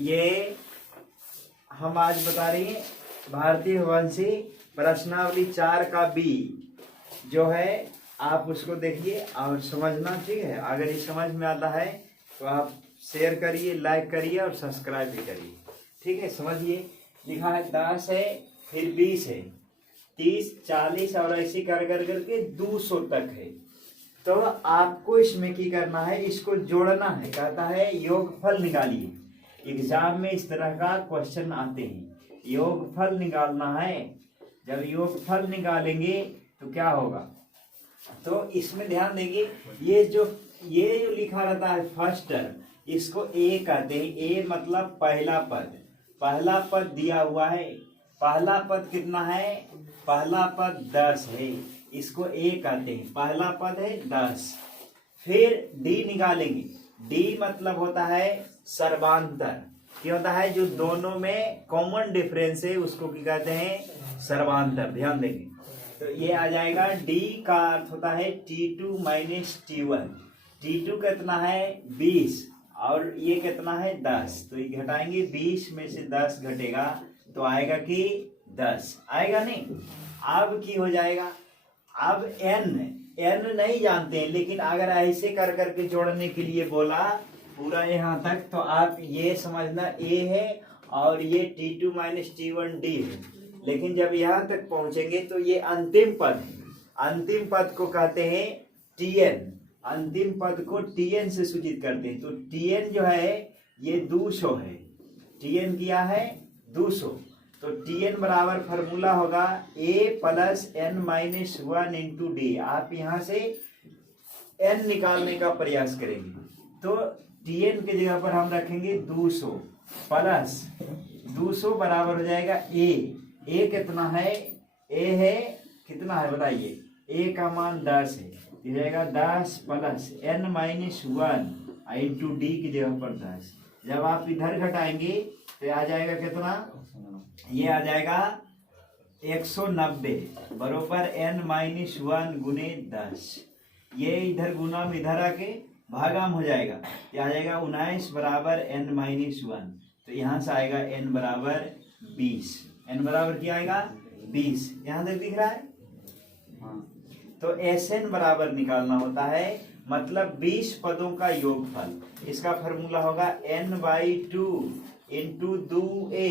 ये हम आज बता रहे हैं भारतीय वंशी प्रश्नावली 4 का बी जो है, आप उसको देखिए और समझना, ठीक है। अगर ये समझ में आता है तो आप शेयर करिए, लाइक करिए और सब्सक्राइब भी करिए, ठीक है। समझिए, लिखा है 10 है, फिर 20 है, 30, 40 और ऐसे कर करके 200 तक है। तो आपको इसमें की करना है, इसको जोड़ना है। कहता है योगफल निकालिए। एग्जाम में इस तरह का क्वेश्चन आते हैं, योगफल निकालना है। जब योगफल निकालेंगे तो क्या होगा, तो इसमें ध्यान देंगे, ये जो लिखा रहता है फर्स्ट टर्म, इसको ए कहते हैं। ए मतलब पहला पद। पहला पद दिया हुआ है, पहला पद कितना है, पहला पद 10 है, इसको ए कहते हैं। पहला पद है 10। फिर डी निकालेंगे। डी मतलब होता है सर्वांतर। क्या होता है, जो दोनों में कॉमन डिफरेंस है उसको क्या कहते हैं, सर्वांतर। ध्यान देंगे, तो ये आ जाएगा डी का अर्थ होता है T2 माइनस T1। T2 कितना है 20 और ये कितना है 10, तो ये घटाएंगे, 20 में से 10 घटेगा तो आएगा कि 10 आएगा, नहीं। अब की हो जाएगा, अब n नहीं जानते हैं, लेकिन अगर ऐसे कर करके जोड़ने के लिए बोला पूरा यहाँ तक, तो आप ये समझना a है और ये T2 माइनस T1 D है। लेकिन जब यहाँ तक पहुंचेंगे तो ये अंतिम पद है। अंतिम पद को कहते हैं Tn। अंतिम पद को Tn से सूचित करते हैं। तो Tn जो है ये 200 है। Tn क्या है 200। तो Tn बराबर फॉर्मूला होगा a plus n minus 1 into D. आप यहाँ से n निकालने का प्रयास करेंगे, तो Tn के जगह पर हम रखेंगे 200 प्लस 200 बराबर हो जाएगा a कितना है, a है कितना है बताइए, a का मान 10 है, हो जाएगा 10 plus n minus 1 into D की जगह पर 10। जब आप इधर घटाएंगे तो आ जाएगा कितना, ये आ जाएगा 190 बरोबर n माइनस 1 गुने 10। ये इधर गुना में इधर आके भागाम हो जाएगा, ये आ जाएगा 19 बराबर n माइनस 1। तो यहाँ से आएगा n बराबर 20। n बराबर क्या आएगा 20, यहाँ तक दिख रहा है। तो Sn बराबर निकालना होता है, मतलब 20 पदों का योगफल। इसका फॉर्मूला होगा n/2 into 2a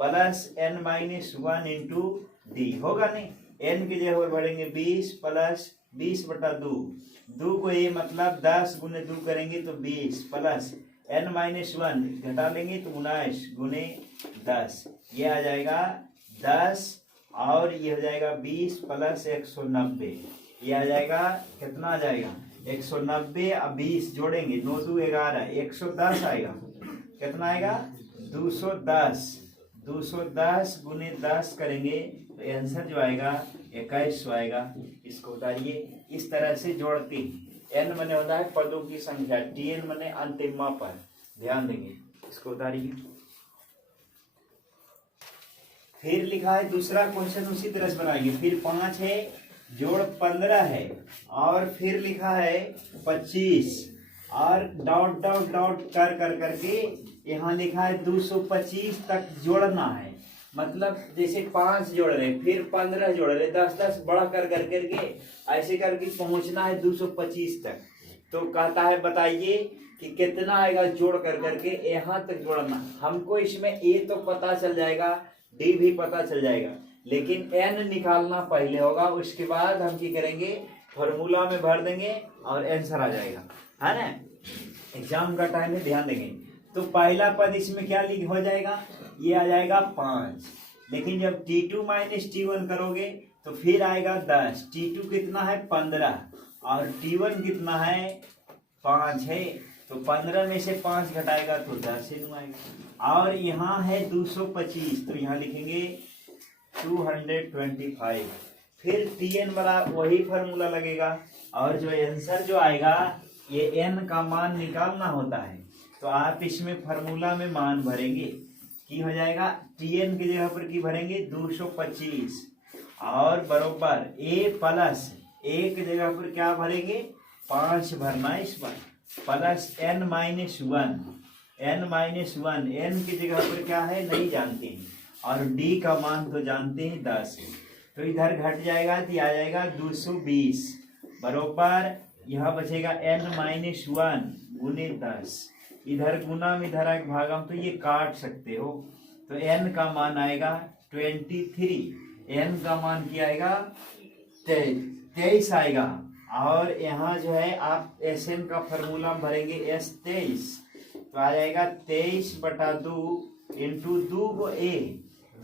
plus n minus 1 into D. होगा नहीं, n की जगह पर बढ़ेंगे 20 प्लस 20/2। 2 को a मतलब 10 गुने 2 करेंगे तो 20 प्लस n माइनस 1 घटा लेंगे तो 19 गुने 10। ये आ जाएगा 10 और ये हो जाएगा 20 प्लस 190। ये आ जाएगा कितना, आ जाएगा 190 अब 20 जोड़ेंगे, 9 2 11 110 आएगा। कितना आएगा 210 गुने 10 करेंगे तो आंसर जो आएगा 2100 आएगा। इसको उतारिए, इस तरह से जोड़ती। n मने होता है पदों की संख्या, Tn मने अंतिम पद। ध्यान देंगे, इसको उतारिए। फिर लिखा है दूसरा क्वेश्चन उसी तरह से बनाएंगे। फिर 5 है जोड़ 15 है और फिर लिखा है 25 और डॉट डॉट डॉट कर करके यहाँ लिखा है 225 तक जोड़ना है। मतलब जैसे 5 जोड़ रहे, फिर 15 जोड़ रहे, 10 बड़ा कर करके ऐसे करके पहुंचना है 225 तक। तो कहता है बताइए कि कितना आएगा जोड़ करके यहाँ तक जोड़ना। हमको इसमें a तो पता चल जाएगा, डी भी पता चल जाएगा, लेकिन n निकालना पहले होगा। उसके बाद हम क्या करेंगे, फॉर्मूला में भर देंगे और आंसर आ जाएगा, है ना। एग्जाम का टाइम है, ध्यान देंगे। तो पहला पद इसमें क्या लिख हो जाएगा, ये आ जाएगा 5। लेकिन जब T2 माइनस T1 करोगे तो फिर आएगा 10। T2 कितना है 15 और T1 कितना है 5 है, तो 15 में से 5 घटाएगा तो 10 ही आएगा। और यहाँ है 225, तो यहाँ लिखेंगे 225। फिर Tn वाला वही फार्मूला लगेगा और जो आंसर जो आएगा, ये n का मान निकालना होता है। तो आप इसमें फार्मूला में मान भरेंगे, की हो जाएगा Tn की जगह पर की भरेंगे 225 और बरोबर a प्लस a की जगह पर क्या भरेंगे 5 भरना इस बार, plus n minus 1 n-1, n की जगह पर क्या है नहीं जानते हैं, और d का मान तो जानते हैं 10 है, तो इधर घट जाएगा तो आ जाएगा 220 बरोबर यह बचेगा n-1 गुने 10, इधर गुना में इधर एक भागम तो ये काट सकते हो, तो n का मान आएगा 23, n का मान क्या आएगा 23 आएगा, और यहाँ जो है आप Sn का फॉर्मूला भरेंगे S23, तो आ जाएगा 23/2 इंटू 2a,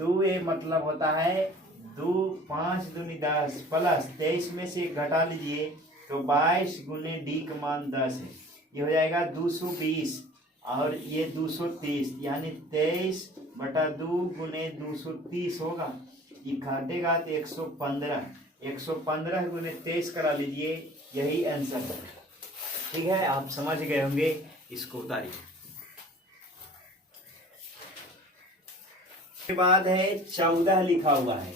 2a मतलब होता है 2 5 दूनी 10 प्लस 23 में से घटा लीजिए तो 22 गुने d का मान 10 है, ये हो जाएगा 220 और ये 230, यानी 23/2 गुने 230 होगा, ये घटेगा तो 115 गुने 23 करा लीजिए, यही आंसर है। ठीक है, आप समझ गए होंगे, इसको उतारिए। के बाद है 14 लिखा हुआ है,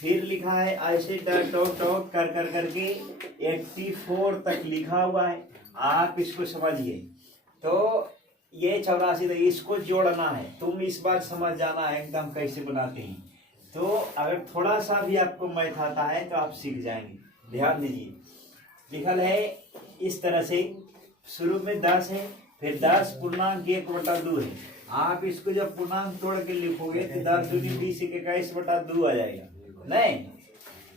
फिर लिखा है ऐसे डॉट डॉट डॉट कर कर करके 84 तक लिखा हुआ है, आप इसको समझिए। तो ये 84 तक इसको जोड़ना है, तुम इस बार समझ जाना है एकदम कैसे बनाते हैं, तो अगर थोड़ा सा भी आपको मैथ आता है तो आप सीख जाएंगे। ध्यान दीजिए, लिखल है इस तरह से, शुरू में 10 है, फिर 10 पूर्णांक 1/2 है, आप इसको जब पूर्णांक तोड़ के लिखोगे तो 10 दूनी 20 21/2 आ जाएगा, नहीं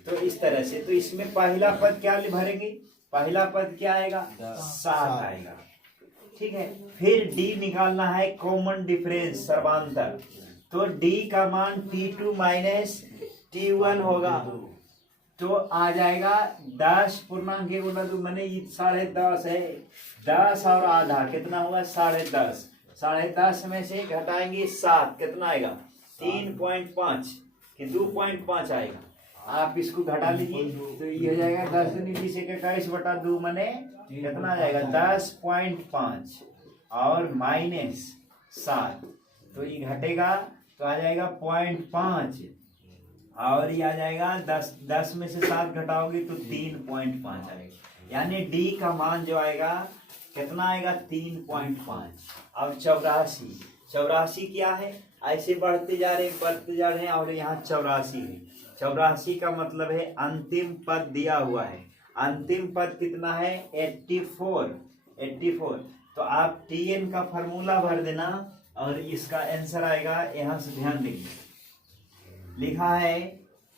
तो इस तरह से। तो इसमें पहला पद क्या भरेंगे, पहला पद क्या आएगा 7 आएगा, ठीक है। फिर d निकालना है कॉमन डिफरेंस सर्वांतर, तो d का मान t2 माइनस t1 होगा, तो आ जाएगा 10 पूर्णांक 1/2 मैंने 10.5 है, 10 और आधा कितना हुआ 10.5, 10.5 में से घटाएंगे 7 कितना आएगा 3.5 कि 2.5 आएगा, आप इसको घटा लीजिए तो ये हो जाएगा 10 दूनी 20 21/2 मैंने कितना आ जाएगा 10.5 और माइनस 7, तो ये घटेगा तो आ जाएगा 0.5 और ये आ जाएगा 10 में से 7 घटाओगे तो 3.5 आएगा, यानी d का मान जो आएगा कितना आएगा 3.5। अब 84 क्या है, ऐसे बढ़ते जा रहे हैं और यहाँ 84 है, 84 का मतलब है अंतिम पद दिया हुआ है, अंतिम पद कितना है 84, तो आप tn का फॉर्मूला भर देना और इसका आंसर आएगा, यहाँ से ध्यान देंगे लिखा है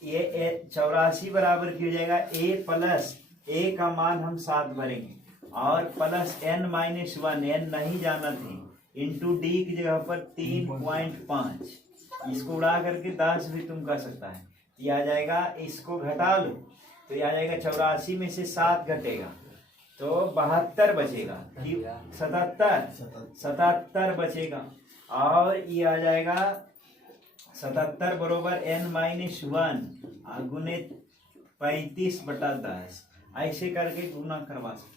ये 84 बराबर की हो जाएगा a प्लस a का मान हम 7 भरेंगे और प्लस n-1 n नहीं जाना थे इंटू d की जगह पर 3.5, इसको उड़ा करके 10 भी तुम कर सकता है, ये आ जाएगा, इसको घटा लो तो ये आ जाएगा 84 में से 7 घटेगा तो 72 बचेगा, 77 बचेगा, और ये आ जाएगा 77 बरोबर n-1 गुने 35/10, ऐसे करके गुना करवा सकते हैं।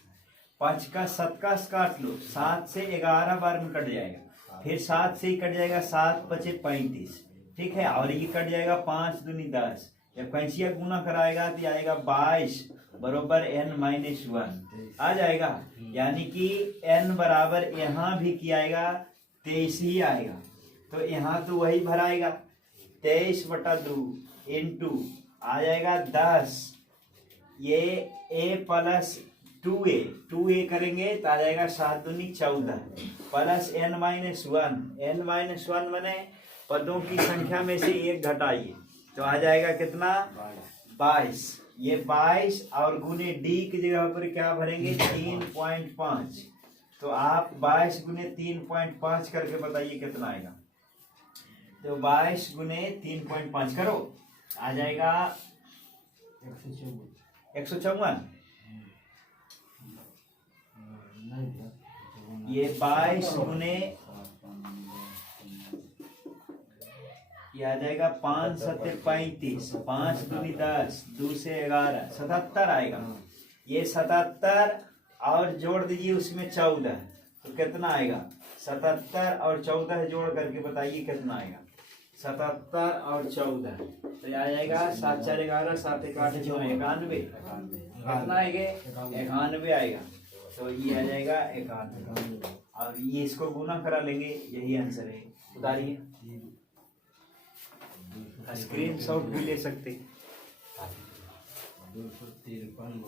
5 का 7 का काट लो, 7 से 11 बार में कट जाएगा, फिर 7 से ही कट जाएगा, 7 बचे 35, ठीक है, और ये कट जाएगा 5 दूनी 10, जब कैंसिया गुना कराएगा तो आएगा 22 बरोबर n-1 आ जाएगा, यानी कि n बराबर यहाँ भी किया आएगा 23 ही आएगा, तो यहाँ तो वही भराएगा 23/2 इंटू आ जाएगा 10, ये a प्लस 2a करेंगे तो आ जाएगा 7 दूनी 14 प्लस n-1 मैंने पदों की संख्या में से एक घटाइए तो आ जाएगा कितना 22, ये 22 और गुने d की जगह पर क्या भरेंगे 3.5, तो आप 22 गुने 3.5 करके बताइए कितना आएगा, तो 22 गुने 3.5 करो आ जाएगा 154, ये 22 गुने ये आ जाएगा 5 7 35, 5 दूनी 10, 2 से 11 77 आएगा, ये 77 और जोड़ दीजिए उसमें 14 तो कितना आएगा 77 और 14 जोड़ करके बताइए कितना आएगा, 77 और 14 तो आ जाएगा 7 4 11 7 1 8 9 91, कितना आएगा 91 आएगा, तो ये आ जाएगा 91। और ये इसको गुना करा लेंगे, यही आंसर है। उतारिए, स्क्रीनशॉट भी ले सकते। 253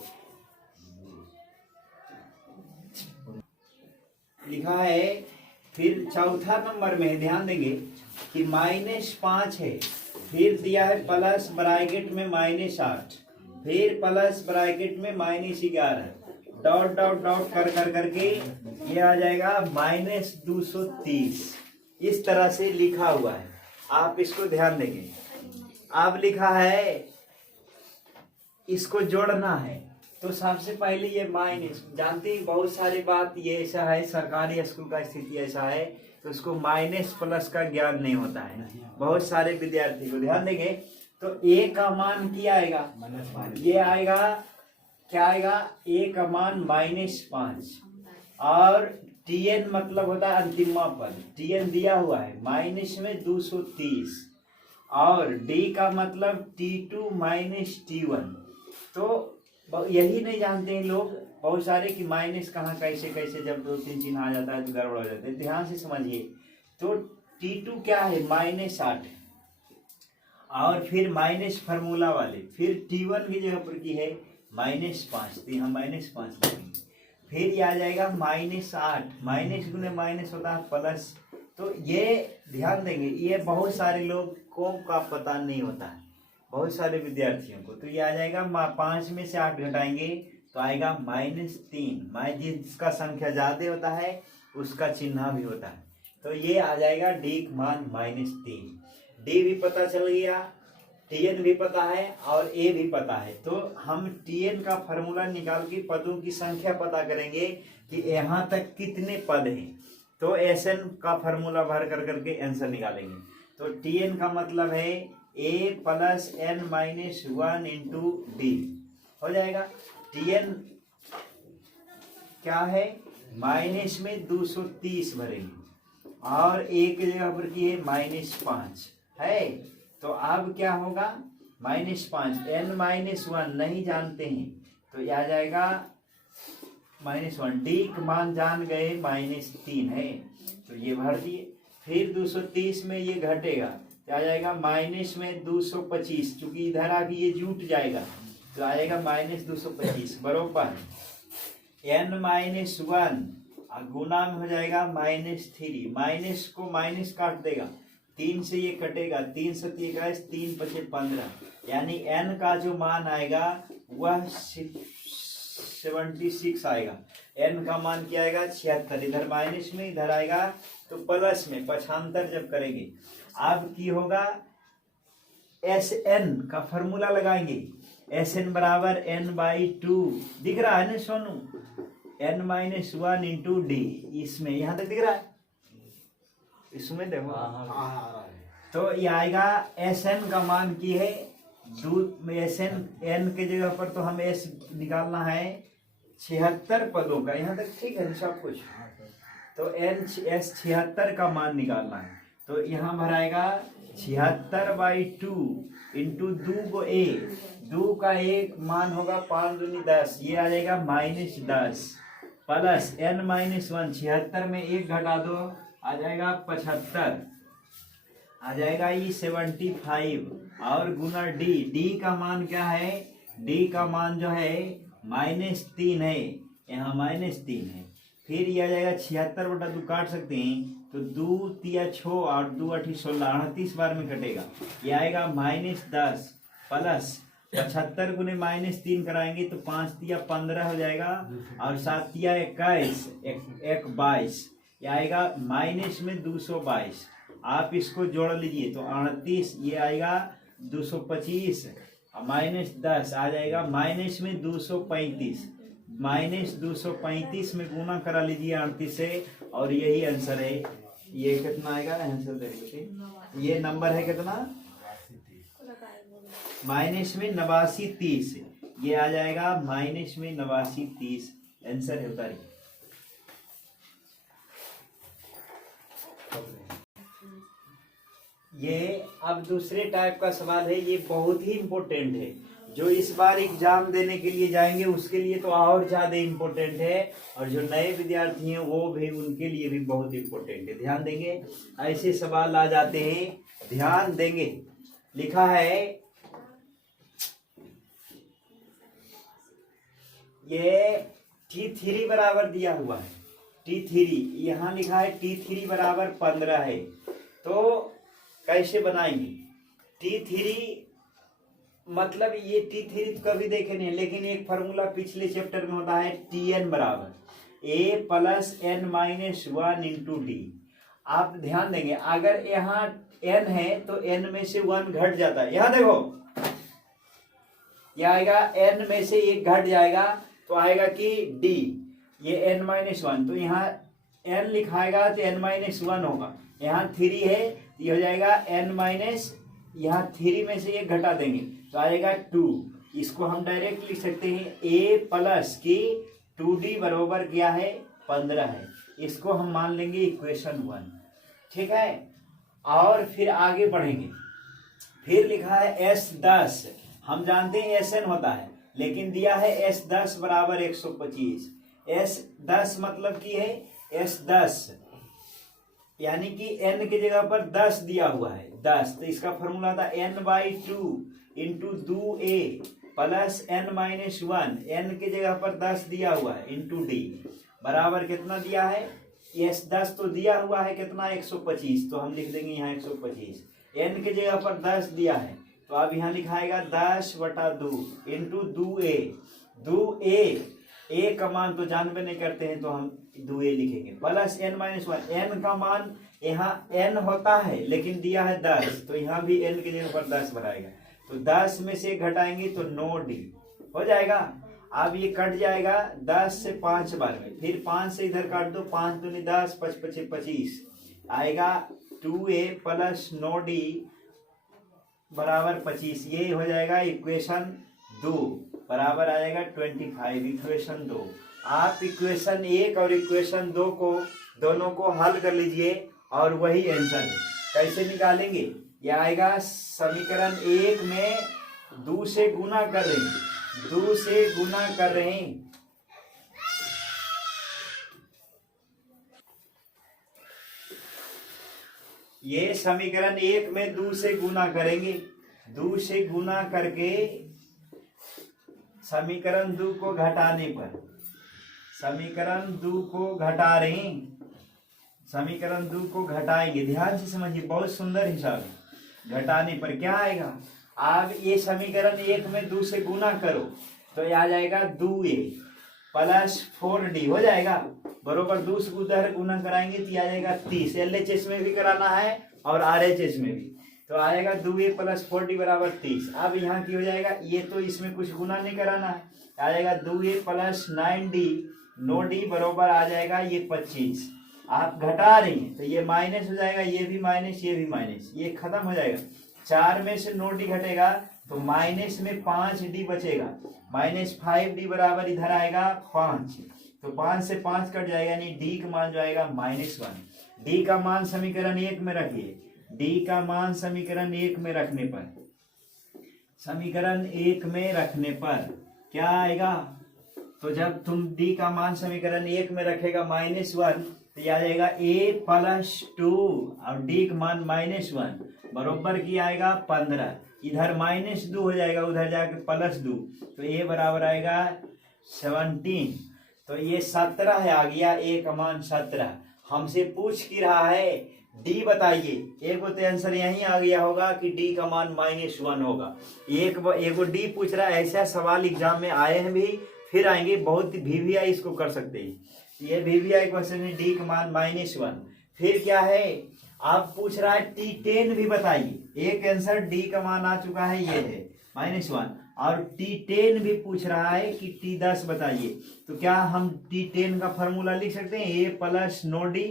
लिखा है। फिर चौथा नंबर में ध्यान देंगे कि -5 है, फिर दिया है प्लस ब्रैकेट में -8, फिर प्लस ब्रैकेट में -11, डॉट डॉट डॉट कर कर करके ये आ जाएगा -230। इस तरह से लिखा हुआ है, आप इसको ध्यान देंगे। अब लिखा है इसको जोड़ना है, तो सबसे पहले ये माइनस, जानते हैं बहुत सारी बात ये ऐसा है, सरकारी स्कूल का स्थिति ऐसा है तो उसको माइनस प्लस का ज्ञान नहीं होता है बहुत सारे विद्यार्थी को। ध्यान देंगे तो ए का मान क्या आएगा, ये आएगा, क्या आएगा, ए का मान -5, और टीएन मतलब होता है अंतिमा पद, टीएन दिया हुआ है माइनस में 230, और डी का मतलब T2 - T1। तो यही नहीं जानते हैं लोग बहुत सारे कि माइनस कहाँ कैसे कैसे, जब 2-3 चिन्ह आ जाता है तो गड़बड़ हो जाता है। ध्यान से समझिए, तो T2 क्या है -8, और फिर माइनस फार्मूला वाले, फिर T1 की जगह पर की है -5, तो यहाँ -5 लिखेंगे। फिर ये आ जाएगा -8, माइनस गुने माइनस होता है प्लस। तो ये ध्यान देंगे, ये बहुत सारे लोग को का पता नहीं होता है, बहुत सारे विद्यार्थियों को। तो ये आ जाएगा 5 में से 8 घटाएंगे तो आएगा -3। जिसका संख्या ज्यादा होता है उसका चिन्ह भी होता है, तो ये आ जाएगा डी का मान -3। डी भी पता चल गया, टीएन भी पता है और ए भी पता है। तो हम टीएन का फॉर्मूला निकाल के पदों की संख्या पता करेंगे कि यहाँ तक कितने पद हैं, तो एसएन का फॉर्मूला भर कर करके आंसर निकालेंगे। तो टीएन का मतलब है a + n - 1 इंटू डी हो जाएगा। टीएन क्या है, माइनस में 230 भरेंगे, और एक जगह पर की है -5 है, तो अब क्या होगा -5, n - 1 नहीं जानते हैं तो यह आ जाएगा -1। डी का मान जान गए -3 है, तो ये भर दिए। फिर 230 में ये घटेगा, आ जाएगा माइनस में 225, चूंकि इधर आके ये जुट जाएगा तो आएगा -225 बरोबर n - 1 गुना में हो जाएगा -3, माइनस को माइनस काट देगा, 3 से ये कटेगा, 3 × 7 = 3 × 5 = 15, यानी n का जो मान आएगा वह 76 आएगा। n का मान क्या आएगा 76, इधर माइनस में इधर आएगा तो प्लस में, पक्षांतर जब करेंगे। अब की होगा Sn का फॉर्मूला लगाएंगे, Sn बराबर n/2, दिख रहा है ना सोनू, n - 1 इंटू डी, इसमें यहाँ तक दिख रहा है, इसमें देखो तो ये आएगा Sn का मान की है Sn, n के जगह पर तो हमें S निकालना है 76 पदों का, यहाँ तक ठीक है सब कुछ, तो S 76 का मान निकालना है। तो यहाँ भराएगा 76/2 इंटू 2 को a, 2 का एक मान होगा 5 दूनी 10, ये आ जाएगा -10 प्लस n - 1, 76 में एक घटा दो आ जाएगा 75, आ जाएगा ये 75, और गुना डी, डी का मान क्या है, डी का मान जो है -3 है, यहाँ -3 है। फिर ये आ जाएगा 76/2 काट सकते हैं तो 2 × 6 और 2 × 8 = 16, 38 बार में कटेगा, ये आएगा -10 प्लस 75 गुने -3 कराएंगे तो 5 × 15 हो जाएगा, और 7 × 21 एक 22, ये आएगा माइनस में 222। आप इसको जोड़ लीजिए तो 38, ये आएगा 225, -10 आ जाएगा माइनस में 235, -235 में गुना करा लीजिए 38 से, और यही आंसर है। ये कितना आएगा आंसर देखिए, ये नंबर है कितना, माइनस में 8930, ये आ जाएगा माइनस में 8930 आंसर है। उतारिए, ये अब दूसरे टाइप का सवाल है, ये बहुत ही इंपॉर्टेंट है, जो इस बार एग्जाम देने के लिए जाएंगे उसके लिए तो और ज्यादा इम्पोर्टेंट है, और जो नए विद्यार्थी हैं वो भी, उनके लिए भी बहुत इम्पोर्टेंट है। ध्यान देंगे, ऐसे सवाल आ जाते हैं, ध्यान देंगे। लिखा है ये T3 बराबर दिया हुआ है, T3 यहाँ लिखा है, T3 बराबर 15 है। तो कैसे बनाएंगे? T3 मतलब ये T3 तो कभी देखे नहीं, लेकिन एक फार्मूला पिछले चैप्टर में होता है Tn बराबर a plus n minus 1 into D. आप ध्यान देंगे, अगर यहाँ n है तो n में से 1 घट जाता है। यहाँ देखो, यह आएगा n में से 1 घट जाएगा तो आएगा कि d, ये n माइनस 1, तो यहाँ n लिखाएगा तो n माइनस 1 होगा। यहाँ 3 है, ये हो जाएगा n माइनस, यहाँ 3 में से 1 घटा देंगे तो आएगा 2। इसको हम डायरेक्ट लिख सकते हैं a प्लस की 2d बराबर क्या है? 15 है। इसको हम मान लेंगे इक्वेशन 1। ठीक है, और फिर आगे बढ़ेंगे। फिर लिखा है S10, हम जानते हैं Sn होता है, लेकिन दिया है S10 बराबर 125। S10 मतलब की है S10, यानी कि n की जगह पर 10 दिया हुआ है, 10, तो इसका फॉर्मूला था n/2 into 2a plus n minus 1, n की जगह पर 10 दिया हुआ है इंटू d बराबर कितना दिया है? S10 तो दिया हुआ है कितना? 125, तो हम लिख देंगे यहाँ 125। n की जगह पर 10 दिया है तो अब यहाँ लिखाएगा 10/2 इंटू 2a a का मान तो जानबे नहीं करते हैं तो हम 2a लिखेंगे, प्लस n माइनस 1, n का मान यहाँ n होता है लेकिन दिया है 10, तो यहाँ भी n की जगह पर 10 बनाएगा, तो 10 में से घटाएंगे तो 9d हो जाएगा। अब ये कट जाएगा 10 से 5 बार में, फिर 5 से इधर काट दो, 5 दूनी 10, 5 पचे 25 आएगा 2a प्लस 9d बराबर 25। ये हो जाएगा इक्वेशन 2 बराबर आ जाएगा 25, इक्वेशन 2। आप इक्वेशन 1 और इक्वेशन 2 को दोनों को हल कर लीजिए और वही आंसर है। कैसे निकालेंगे? यह आएगा समीकरण 1 में 2 से गुना कर रहे हैं, 2 से गुना कर रहे हैं, ये समीकरण 1 में 2 से गुना करेंगे, 2 से गुना करके समीकरण 2 को घटाने पर, समीकरण 2 को घटा रहे हैं, समीकरण 2 को घटाएंगे, ध्यान से समझिए, बहुत सुंदर हिसाब है। घटाने पर क्या आएगा? आप ये समीकरण 1 में 2 से गुना करो तो ये आ जाएगा 2a प्लस 4d हो जाएगा, बरोबर 2 से उधर गुना कराएंगे तो आ जाएगा 30। LHS में भी कराना है और RHS में भी, तो आएगा 2a प्लस 4d बराबर 30। अब यहाँ की हो जाएगा, ये तो इसमें कुछ गुना नहीं कराना है, आ जाएगा 2a प्लस 9d 9d बराबर आ जाएगा ये 25। आप घटा रही हैं तो ये माइनस हो जाएगा, ये भी माइनस, ये भी माइनस, ये खत्म हो जाएगा। 4 में से 9d घटेगा तो माइनस में 5d बचेगा, माइनस 5d बराबर इधर आएगा 5, तो 5 से 5 कट जाएगा, यानी d का मान जो आएगा -1। d का मान समीकरण 1 में रखिए, d का मान समीकरण 1 में रखने पर, समीकरण 1 में रखने पर क्या आएगा? तो जब तुम d का मान समीकरण 1 में रखेगा -1 तो यह आ जाएगा a प्लस 2 और d का मान -1 बरोबर की आएगा 15, इधर -2 हो जाएगा, उधर जाके +2, तो a बराबर आएगा 17, तो ये 17 है, आ गया a का मान 17। हमसे पूछ की रहा है d बताइए, एक तो आंसर यही आ गया होगा कि d का मान -1 होगा। एक d पूछ रहा है, ऐसा सवाल एग्जाम में आए हैं भी, फिर आएंगे, बहुत VVI इसको कर सकते हैं, ये VVI क्वेश्चन है, d का मान -1। फिर क्या है, आप पूछ रहा है T10 भी बताइए, एक आंसर d का मान आ चुका है, ये है -1, और T10 भी पूछ रहा है कि T10 बताइए, तो क्या हम T10 का फॉर्मूला लिख सकते हैं? a प्लस 9d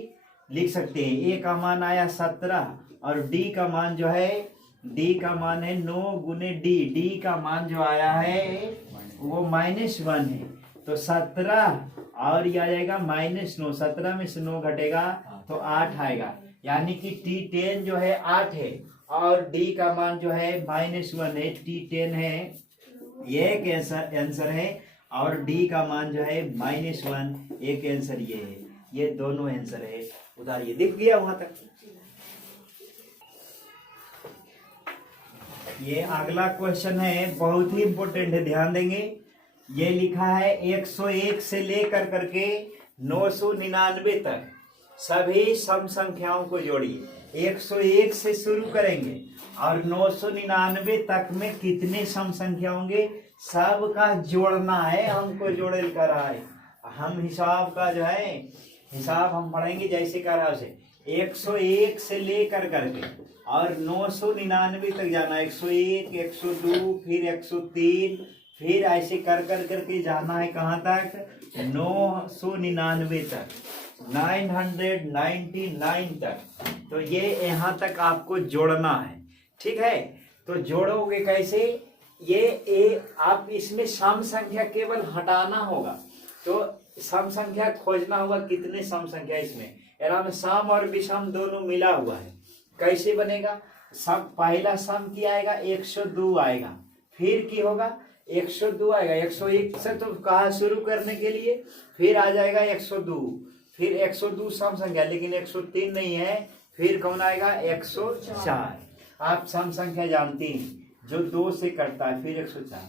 लिख सकते हैं। a का मान आया 17 और d का मान जो है, d का मान है 9 गुने d का मान जो आया है वो -1 है, तो 17 और ये आ जाएगा -9, 17 में से 9 घटेगा तो 8 आएगा, यानी कि T10 जो है 8 है और d का मान जो है -1 है, T10 है ये एक आंसर है, और डी का मान जो है -1, एक आंसर ये है। ये दोनों आंसर है। उतारिए, दिख गया वहां तक। ये अगला क्वेश्चन है, बहुत ही इंपॉर्टेंट है, ध्यान देंगे। ये लिखा है 101 से लेकर करके 999 तक सभी सम संख्याओं को जोड़िए। 101 से शुरू करेंगे और 999 तक में कितने सम संख्या होंगे, सब का जोड़ना है। हमको जोड़े कर रहा है, हम हिसाब का जो है हिसाब हम पढ़ेंगे जैसे कर रहा है। 101 से लेकर करके और 999 तक जाना। 101, 102, फिर 103, फिर ऐसे कर करके जाना है कहाँ तक, 999 तक, 999 तक। तो ये यहाँ तक आपको जोड़ना है, ठीक है। तो जोड़ोगे कैसे, ये आप इसमें सम संख्या केवल हटाना होगा। तो सम संख्या खोजना होगा, कितने सम संख्या इसमें, यानी सम और विषम दोनों मिला हुआ है। कैसे बनेगा, सम पहला सम की आएगा 102 आएगा, फिर की होगा 102 आएगा। 101 से तो कहा शुरू करने के लिए, फिर आ जाएगा 102, फिर 102 सम संख्या, लेकिन 103 नहीं है, फिर कौन आएगा 104। आप सम संख्या जानती हैं जो 2 से कटता है, फिर 104,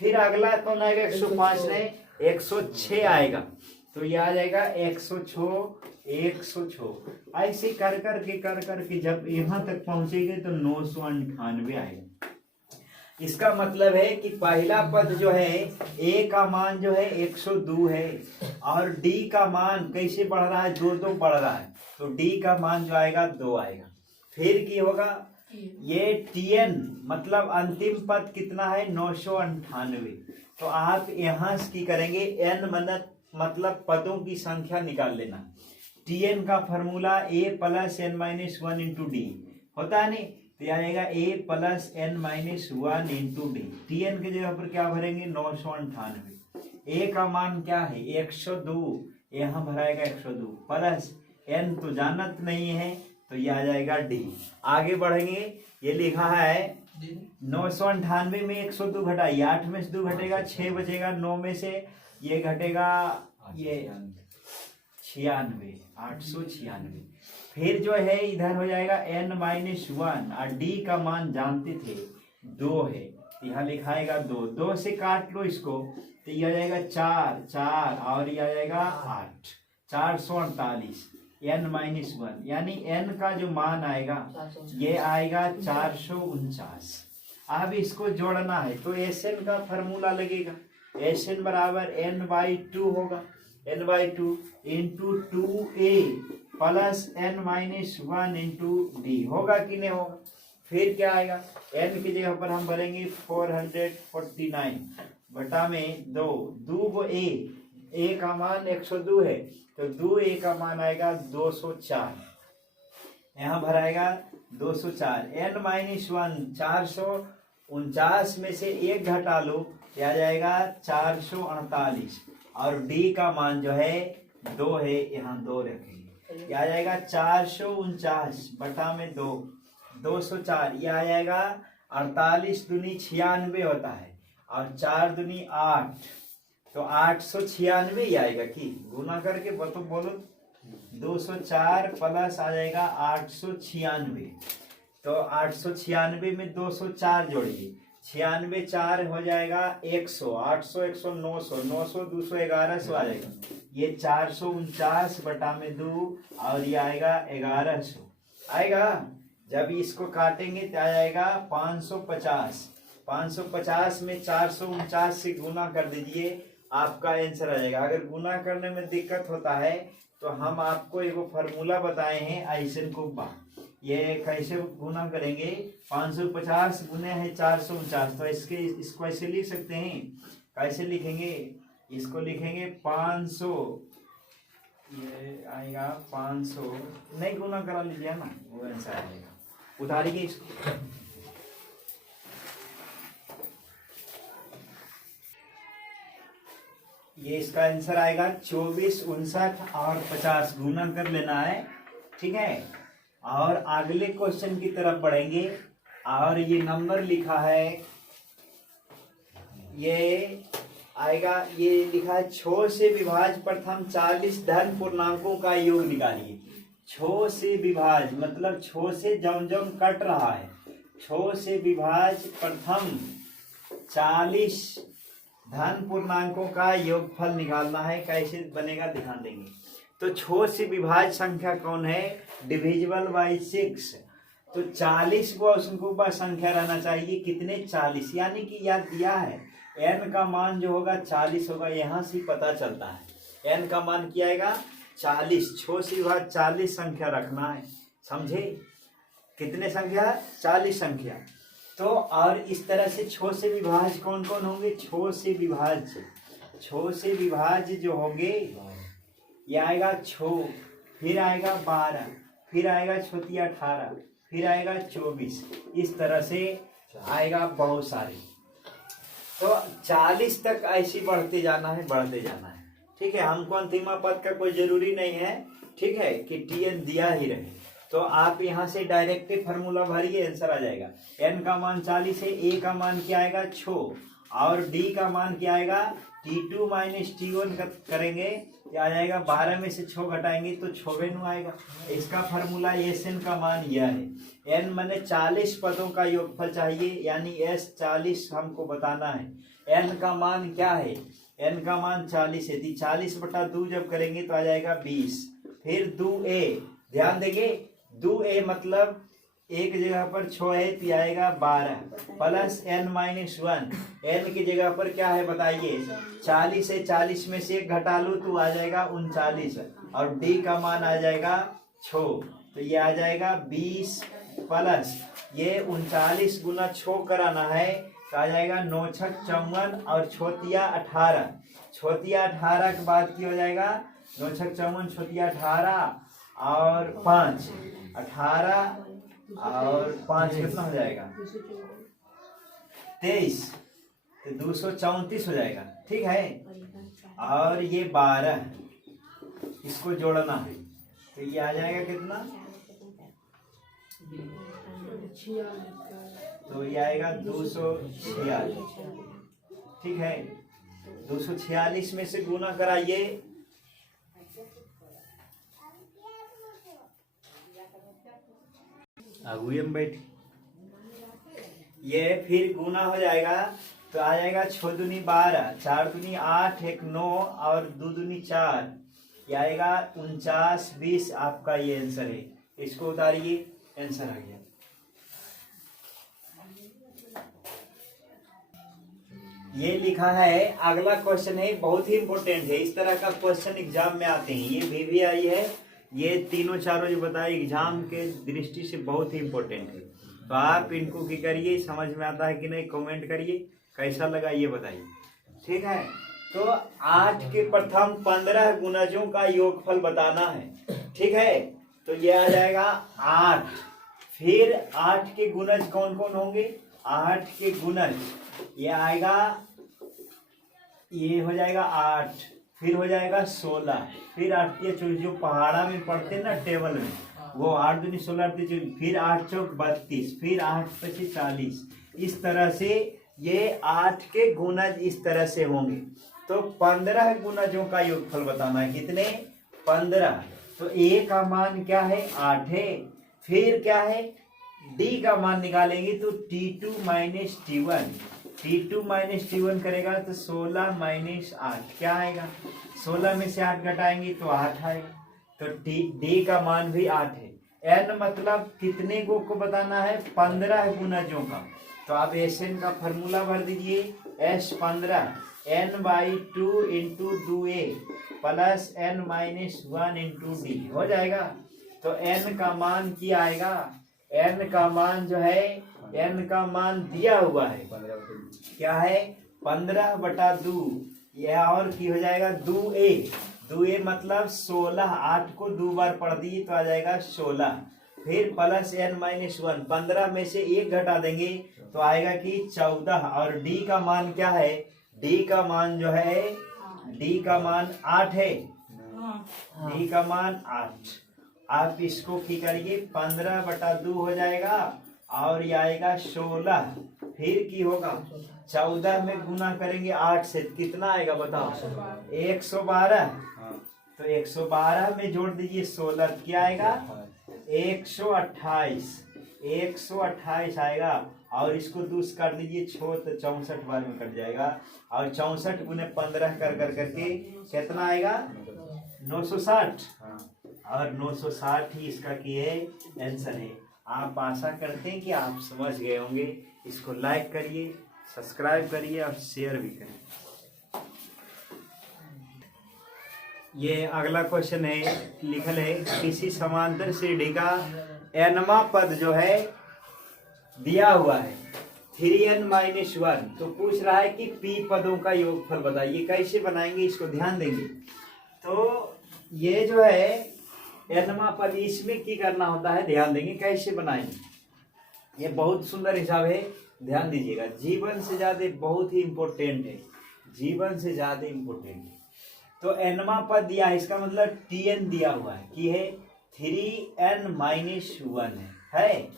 फिर अगला कौन आएगा 105 नहीं 106 आएगा। तो ये आ जाएगा 106, 106, ऐसे कर करके जब यहाँ तक पहुंचेंगे तो 998 आएगा। इसका मतलब है कि पहला पद जो है ए का मान जो है 102 है, और डी का मान कैसे बढ़ रहा है, 2 बढ़ रहा है, तो डी का मान जो आएगा 2 आएगा। फिर की होगा ये टीएन, मतलब अंतिम पद कितना है 998। तो आप यहाँ की करेंगे एन मतलब पदों की संख्या निकाल लेना। टीएन का formula a plus n minus 1 into d होता है नहीं, तो आएगा a plus n minus 1 into d. TN के जगह पर क्या भरेंगे 998। ए का मान क्या है 102, यहाँ भराएगा 102, प्लस एन तो जानत नहीं है, तो ये आ जाएगा डी। आगे बढ़ेंगे, ये लिखा है 998 में 102 घटाइए, 8 में से 2 घटेगा 6 बचेगा, 9 में से ये घटेगा ये 96, 896। फिर जो है इधर हो जाएगा n माइनस 1, और d का मान जानते थे 2 है, यहाँ लिखाएगा 2, 2 से काट लो इसको, तो ये आ जाएगा 4, 4 और ये आ जाएगा 8, 448 n माइनस 1, यानी n का जो मान आएगा ये आएगा 449। अब इसको जोड़ना है तो Sn का फॉर्मूला लगेगा, Sn बराबर n/2 होगा, n/2 into 2a plus n minus 1 into D, होगा कि नहीं होगा। फिर क्या आएगा, n की जगह पर हम भरेंगे 449 बटा में 2, 2 a का मान 102 है, तो 2a का मान आएगा 204, यहाँ भराएगा 204। n माइनस 1 449 में से 1 घटा लो, आ जाएगा 448, और d का मान जो है 2 है, यहाँ 2 रखेंगे, यह आ जाएगा 449 बटा में 2, 204, यह आ जाएगा 48 दूनी 96 होता है, और 4 दूनी 8, तो 896 ही आएगा कि गुना करके बोलो 204 प्लस आ जाएगा 896, तो 896 में 204 जोड़िए, 96 4 हो जाएगा 100, 800 100 900, 900 200 1100 आ जाएगा, ये 449 बटा में 2, और ये आएगा 1100 आएगा। जब इसको काटेंगे तो आ जाएगा 550, 550 में 449 से गुना कर दीजिए, आपका आंसर आ जाएगा। अगर गुना करने में दिक्कत होता है तो हम आपको एक फार्मूला बताए हैं आइसन को ये कैसे गुना करेंगे, 550 गुने है 449, तो इसको ऐसे लिख सकते हैं। कैसे लिखेंगे, इसको लिखेंगे 500, ये आएगा 500, नहीं गुना करा लीजिए ना, वो आंसर आएगा। उतारिए इसको, ये इसका आंसर आएगा 24, 59 और 50, गुना कर लेना है, ठीक है। और अगले क्वेश्चन की तरफ बढ़ेंगे, और ये नंबर लिखा है ये आएगा, ये लिखा है 6 से विभाज्य प्रथम 40 धन पूर्णांकों का योग निकालिए। 6 से विभाज्य मतलब 6 से जम जम कट रहा है, 6 से विभाज्य प्रथम 40 धन पूर्णांकों का योगफल निकालना है। कैसे बनेगा ध्यान देंगे। तो 6 से विभाज्य संख्या कौन है? Divisible by 6। तो 40 को उनको बस संख्या रहना चाहिए, कितने? 40। यानी कि यह दिया है n का मान जो होगा 40 होगा, यहाँ से पता चलता है n का मान क्या आएगा? 40। 6 से विभाज्य 40 संख्या रखना है, समझे? कितने संख्या? 40 संख्या। तो और इस तरह से 6 से विभाज्य कौन कौन होंगे? 6 से विभाज्य जो होंगे ये आएगा 6, फिर आएगा 12, फिर आएगा 18, फिर आएगा 24। इस तरह से आएगा बहुत सारे। तो 40 तक ऐसे बढ़ते जाना है, बढ़ते जाना है। ठीक है, हमको अंतिमा पद का कोई जरूरी नहीं है, ठीक है, कि TN दिया ही रहे। तो आप यहाँ से डायरेक्ट फार्मूला भरिए, आंसर आ जाएगा। n का मान 40 है, a का मान क्या आएगा? 6, और d का मान क्या आएगा? T2 माइनस T1 करेंगे, क्या आ जाएगा? 12 में से 6 घटाएंगे तो 96 आएगा। इसका फार्मूला Sn का मान यह है। n माने 40 पदों का योगफल चाहिए, यानी S 40 हमको बताना है। n का मान क्या है? n का मान 40 है, 40/2 जब करेंगे तो आ जाएगा 20। फिर 2a, ध्यान देंगे, 2a मतलब एक जगह पर 6 है तो आएगा 12, प्लस n-1। n की जगह पर क्या है बताइए? 40 है, 40 में से 1 घटा लो तो आ जाएगा 39, और d का मान आ जाएगा 6, तो ये आ जाएगा 20 प्लस ये 39 गुना 6 कराना है तो आ जाएगा 9 छक 54 और छोतिया 18। छोतिया 18 के बाद की हो जाएगा 9 छक 54, छोतिया 18 और 5 18 और 5 कितना हो जाएगा? 23, तो 234 हो जाएगा। ठीक है, और ये 12 इसको जोड़ना है तो ये आ जाएगा कितना? तो ये आएगा 246। ठीक है, 246 में से गुना कराइए, आगुए में बैठ, ये फिर गुना हो जाएगा तो आ जाएगा 6 दूनी 12, 4 दूनी 8, 1 9 और 2 दूनी 4, ये आएगा 49, 20। आपका ये आंसर है, इसको उतारिए, आंसर आ गया। ये लिखा है, अगला क्वेश्चन है, बहुत ही इंपॉर्टेंट है। इस तरह का क्वेश्चन एग्जाम में आते हैं, ये VVI है, ये तीनों चारों जो बताए एग्जाम के दृष्टि से बहुत ही इंपॉर्टेंट है। तो आप इनको की करिए, समझ में आता है कि नहीं कमेंट करिए, कैसा लगा ये बताइए। ठीक है, तो 8 के प्रथम 15 गुणजों का योगफल बताना है। ठीक है, तो ये आ जाएगा 8, फिर 8 के गुणज कौन कौन होंगे? 8 के गुणज ये आएगा, ये हो जाएगा 8, फिर हो जाएगा 16, फिर 8 के 24 जो पहाड़ा में पढ़ते ना टेबल में, वो 8 दूनी 16, 8 24, फिर 8 चौक 32, फिर 8 पची 40। इस तरह से ये 8 के गुणज इस तरह से होंगे। तो 15 गुणजों का योगफल बताना है, कितने? 15। तो a का मान क्या है? 8 है। फिर क्या है? d का मान निकालेंगे तो T2 minus T1, T2 minus T1 करेगा तो 16 माइनस 8 क्या आएगा? 16 में से 8 घटाएंगे तो 8 आएगा। तो d का मान भी 8 है। n मतलब कितने को बताना है? 15 गुणजों का। तो आप Sn का फॉर्मूला भर दीजिए, S15 n/2 into 2a plus n-1 into d हो जाएगा। तो n का मान क्या आएगा? n का मान जो है, n का मान दिया हुआ है, क्या है? 15/2, यह और की हो जाएगा 2a। 2a मतलब 16, 8 को 2 बार पढ़ दिए तो आ जाएगा 16, फिर प्लस n-1, 15 में से 1 घटा देंगे तो आएगा कि 14। और d का मान क्या है? d का मान जो है, d का मान 8 है, d का मान 8। आप इसको की करिए, 15/2 हो जाएगा और ये आएगा 16, फिर की होगा 14 में गुना करेंगे 8 से, कितना आएगा बताओ? 112। तो 112 में जोड़ दीजिए 16, क्या आएगा? 128। 128 आएगा, और इसको दूस कर दीजिए 6 तो 64 बार में कट जाएगा, और 64 गुने 15 कर करके कितना आएगा? 960। और 960 ही इसका की है आंसर है। आप आशा करते हैं कि आप समझ गए होंगे। इसको लाइक करिए, सब्सक्राइब करिए और शेयर भी करें। ये अगला क्वेश्चन है, लिखल है किसी समांतर श्रेणी का nवां पद जो है दिया हुआ है 3n-1, तो पूछ रहा है कि p पदों का योगफल बताइए। कैसे बनाएंगे इसको ध्यान देंगे। तो ये जो है nवां पद, इसमें की करना होता है, ध्यान देंगे कैसे बनाएंगे। ये बहुत सुंदर हिसाब है, ध्यान दीजिएगा। जीवन से ज्यादा बहुत ही इम्पोर्टेंट है, जीवन से ज्यादा इम्पोर्टेंट है। तो nवां पद दिया है, इसका मतलब tn दिया हुआ है कि है 3n-1 है।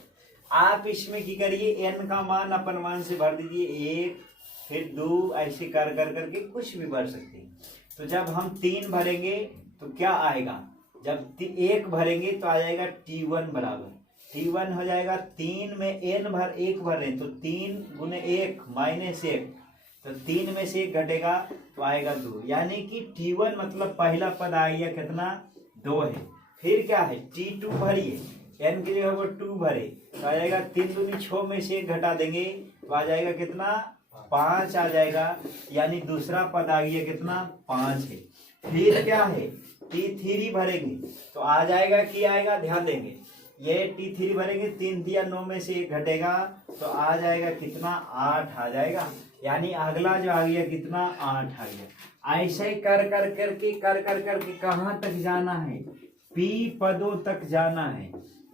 आप इसमें की करिए, n का मान अपन मान से भर दीजिए, 1 फिर 2, ऐसे कर करके कुछ भी भर सकते हैं। तो जब हम 3 भरेंगे तो क्या आएगा? जब 1 भरेंगे तो आ जाएगा t1 बराबर, t1 हो जाएगा 3 में n भर 1 भर रहे, तो 3 गुने 1 -1, तो 3 में से 1 घटेगा तो आएगा 2, यानी कि t1 मतलब पहला पद आ गया कितना? 2 है। फिर क्या है? t2 भरिए, n की जगह पर 2 भरे तो आ जाएगा 3 दूनी 6 में से 1 घटा देंगे तो आ जाएगा कितना? 5 आ जाएगा, यानी दूसरा पद आ गया कितना? 5 है। फिर क्या है? t3 भरेंगे तो आ जाएगा कि आएगा, ध्यान देंगे, ये t3 भरेंगे, 3 दिया 9 में से 1 घटेगा तो आ जाएगा कितना? 8 आ जाएगा, यानी अगला जो आ गया कितना? 8 आ गया। ऐसे ही कर करके कहाँ तक जाना है? p पदों तक जाना है।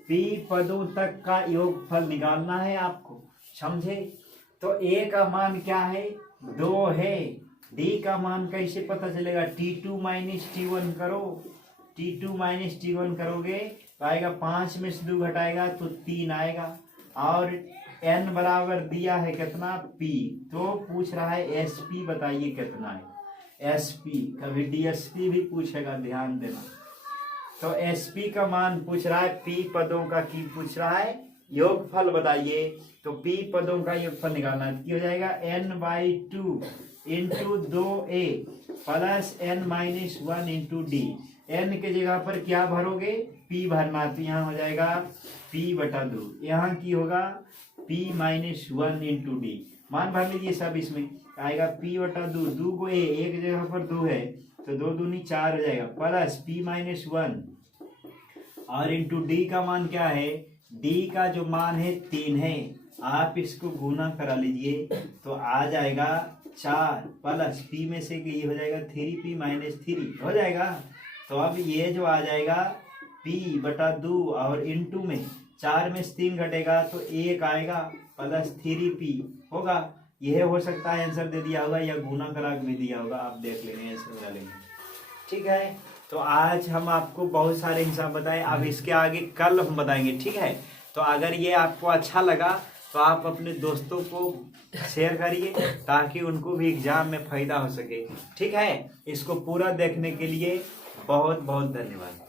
p पदों तक का योगफल निकालना है आपको, समझे? तो a का मान क्या है? 2 है। d का मान कैसे पता चलेगा? t2 - t1 करो, t2 - t1 करोगे तो आएगा 5 में से 2 घटाएगा तो 3 आएगा, और n बराबर दिया है कितना? p। तो पूछ रहा है sp बताइए कितना है? sp कभी dsp भी पूछेगा, ध्यान देना। तो sp का मान पूछ रहा है, p पदों का की पूछ रहा है, योगफल बताइए। तो p पदों का योगफल निकालना है, हो जाएगा n/2 into 2a plus n-1 into d। n के जगह पर क्या भरोगे? p भरना, तो यहाँ हो जाएगा p/2, यहाँ की होगा p-1 इंटू d। मान भर लीजिए सब, इसमें आएगा p/2, 2 को एक जगह पर 2 है तो 2 दूनी 4 हो जाएगा, प्लस p-1 और इंटू d का मान क्या है? d का जो मान है 3 है, आप इसको गुना करा लीजिए तो आ जाएगा 4, प्लस p में से ये हो जाएगा 3p-3 हो जाएगा। तो अब ये जो आ जाएगा p/2 और इंटू में 4 में से 3 घटेगा तो 1 आएगा, प्लस 3p होगा। यह हो सकता है आंसर दे दिया होगा या गुना करा भी दिया होगा, आप देख लेंगे, आंसर बता लेंगे। ठीक है, तो आज हम आपको बहुत सारे हिसाब बताए, अब इसके आगे कल हम बताएंगे। ठीक है, तो अगर ये आपको अच्छा लगा तो आप अपने दोस्तों को शेयर करिए ताकि उनको भी एग्जाम में फायदा हो सके। ठीक है, इसको पूरा देखने के लिए बहुत बहुत धन्यवाद।